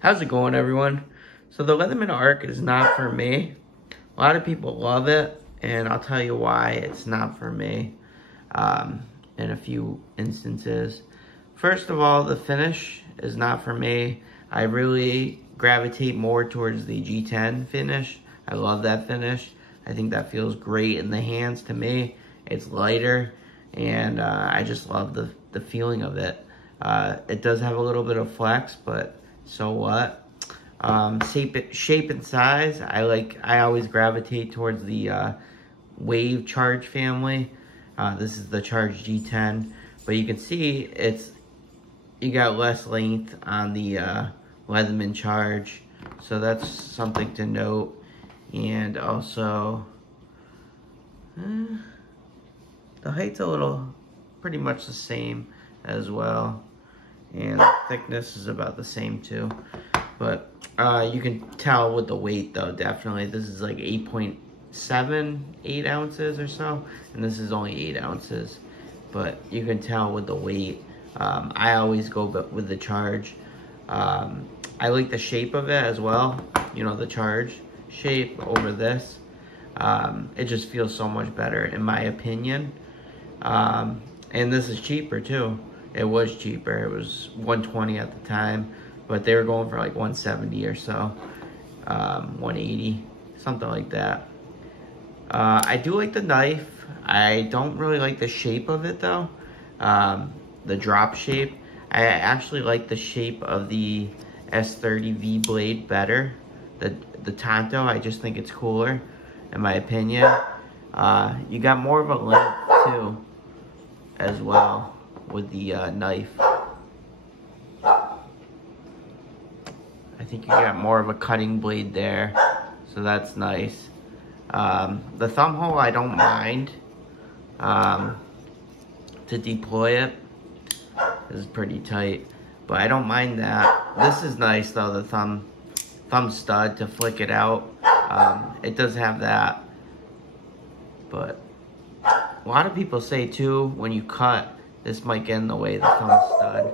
How's it going, everyone? So the Leatherman Arc is not for me. A lot of people love it, and I'll tell you why it's not for me in a few instances. First of all, the finish is not for me. I really gravitate more towards the G10 finish. I love that finish. I think that feels great in the hands to me. It's lighter, and I just love the feeling of it. It does have a little bit of flex, but so what? Shape and size, I always gravitate towards the Wave Charge family. This is the Charge G10, but you can see you got less length on the Leatherman Charge, so that's something to note. And also, the height's pretty much the same as well, and the thickness is about the same too. But you can tell with the weight though, definitely. This is like 8.78 ounces or so, and this is only 8 ounces. But you can tell with the weight. I always go with the Charge. I like the shape of it as well. You know, the Charge shape over this. It just feels so much better in my opinion. And this is cheaper too. It was cheaper. It was $120 at the time, but they were going for like $170 or so, $180, something like that. I do like the knife. I don't really like the shape of it though. The drop shape. I actually like the shape of the S30V blade better. The Tonto, I just think it's cooler, in my opinion. You got more of a length too, as well, with the knife. I think you got more of a cutting blade there, so that's nice. The thumb hole, I don't mind to deploy it. This is pretty tight, but I don't mind that. This is nice though, the thumb stud to flick it out. It does have that, but a lot of people say too, when you cut, this might get in the way of the thumb stud,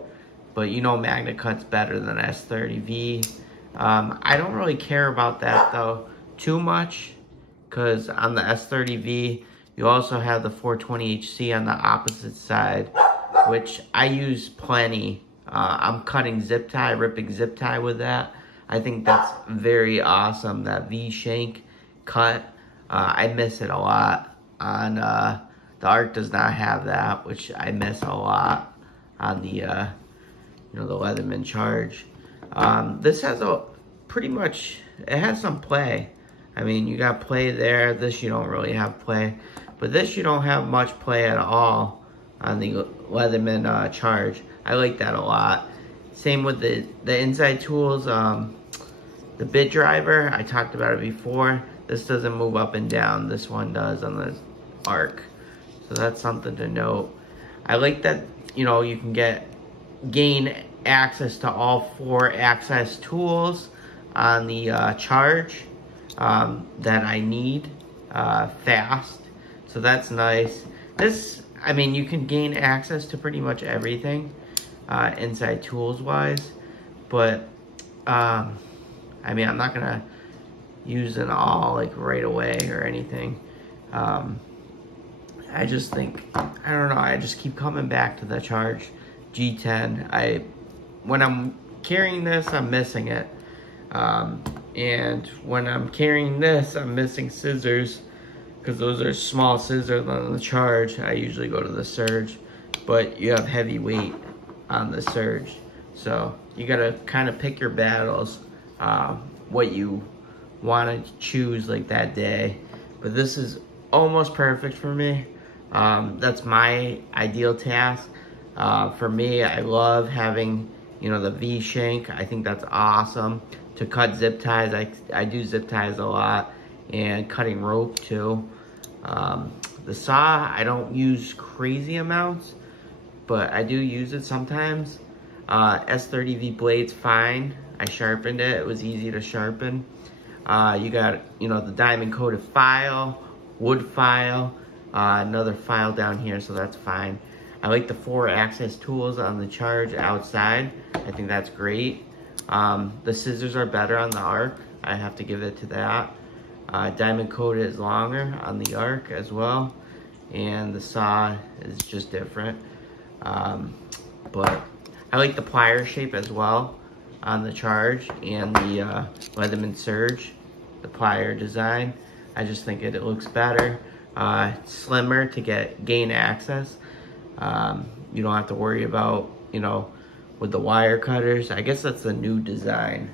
but you know Magna Cut's better than S30V. I don't really care about that though too much, because on the S30V, you also have the 420HC on the opposite side, which I use plenty. I'm cutting zip tie, ripping zip tie with that. I think that's very awesome, that V-shank cut. I miss it a lot. On the Arc does not have that, which I miss a lot on the the Leatherman Charge. This has pretty much, it has some play. I mean, you got play there. This you don't really have play, but this you don't have much play at all on the Leatherman Charge. I like that a lot. Same with the inside tools. The bit driver, I talked about it before. This doesn't move up and down. This one does on the Arc. So that's something to note. I like that, you can gain access to all 4 access tools on the Charge that I need fast. So that's nice. This, I mean, you can gain access to pretty much everything inside tools wise, but I mean, I'm not gonna use it all like right away or anything. I just think, I don't know, I just keep coming back to the Charge G10. When I'm carrying this, I'm missing it. And when I'm carrying this, I'm missing scissors, because those are small scissors on the Charge. I usually go to the Surge, but you have heavy weight on the Surge. So you gotta kind of pick your battles, what you want to choose like that day. But this is almost perfect for me. That's my ideal task. For me, I love having, the V-shank. I think that's awesome. To cut zip ties, I do zip ties a lot, and cutting rope too. The saw, I don't use crazy amounts, but I do use it sometimes. S30V blade's fine. I sharpened it. It was easy to sharpen. You got, the diamond coated file, wood file, another file down here, so that's fine. I like the 4 access tools on the Charge outside. I think that's great. The scissors are better on the Arc. I have to give it to that. Diamond coat is longer on the Arc as well. And the saw is just different. But I like the plier shape as well on the Charge and the Leatherman Surge, the plier design. I just think it looks better. It's slimmer to gain access. You don't have to worry about, you know, with the wire cutters. I guess that's the new design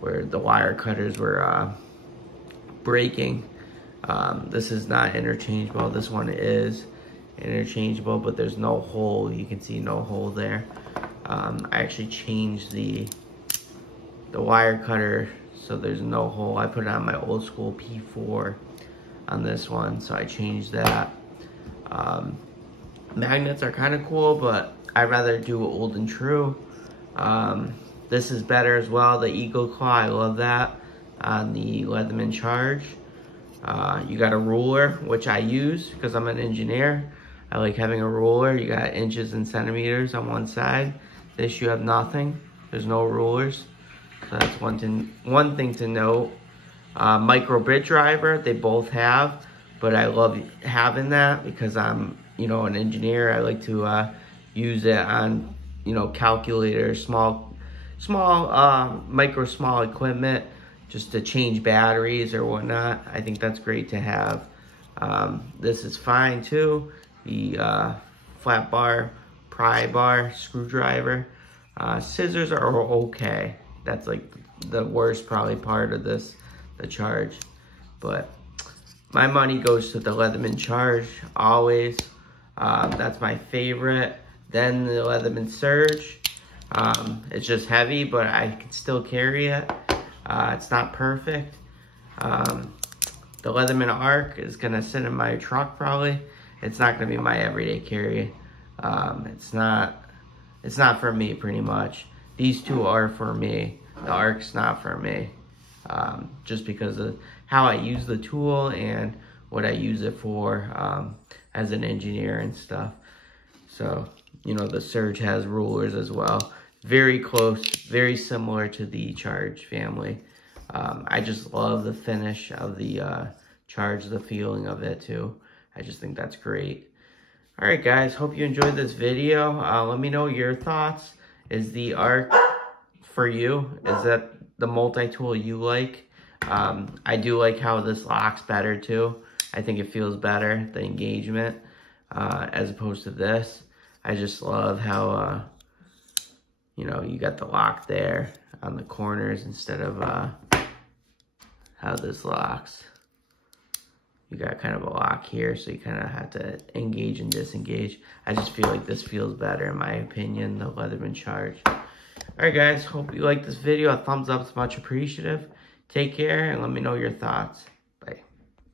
where the wire cutters were breaking. This is not interchangeable. This one is interchangeable, but there's no hole. You can see no hole there. I actually changed the wire cutter so there's no hole. I put it on my old school P4 on this one, so I changed that. Magnets are kind of cool, but I'd rather do old and true. This is better as well, the Eagle Claw, I love that on the Leatherman Charge. You got a ruler, which I use because I'm an engineer. I like having a ruler. You got inches and centimeters on one side. This you have nothing. There's no rulers. So that's one thing to note. Micro bit driver, they both have, but I love having that because I'm, you know, an engineer. I like to use it on, you know, calculators, small equipment, just to change batteries or whatnot. I think that's great to have. This is fine too. The flat bar, pry bar, screwdriver. Scissors are okay. That's like the worst probably part of this, the Charge. But my money goes to the Leatherman Charge, always. That's my favorite. Then the Leatherman Surge. It's just heavy, but I can still carry it. It's not perfect. The Leatherman Arc is gonna sit in my truck probably. It's not gonna be my everyday carry. It's not for me pretty much. These two are for me. The Arc's not for me. Just because of how I use the tool and what I use it for as an engineer and stuff. So, you know, the Surge has rulers as well. Very close, very similar to the Charge family. I just love the finish of the Charge, the feeling of it too. I just think that's great. All right, guys, hope you enjoyed this video. Let me know your thoughts. Is the Arc for you? Is that the multi-tool you like? I do like how this locks better too. I think it feels better, the engagement, as opposed to this. I just love how, you know, you got the lock there on the corners instead of how this locks. You got kind of a lock here, so you kind of have to engage and disengage. I just feel like this feels better, in my opinion, the Leatherman Charge. Alright guys, hope you liked this video. A thumbs up is much appreciative. Take care and let me know your thoughts.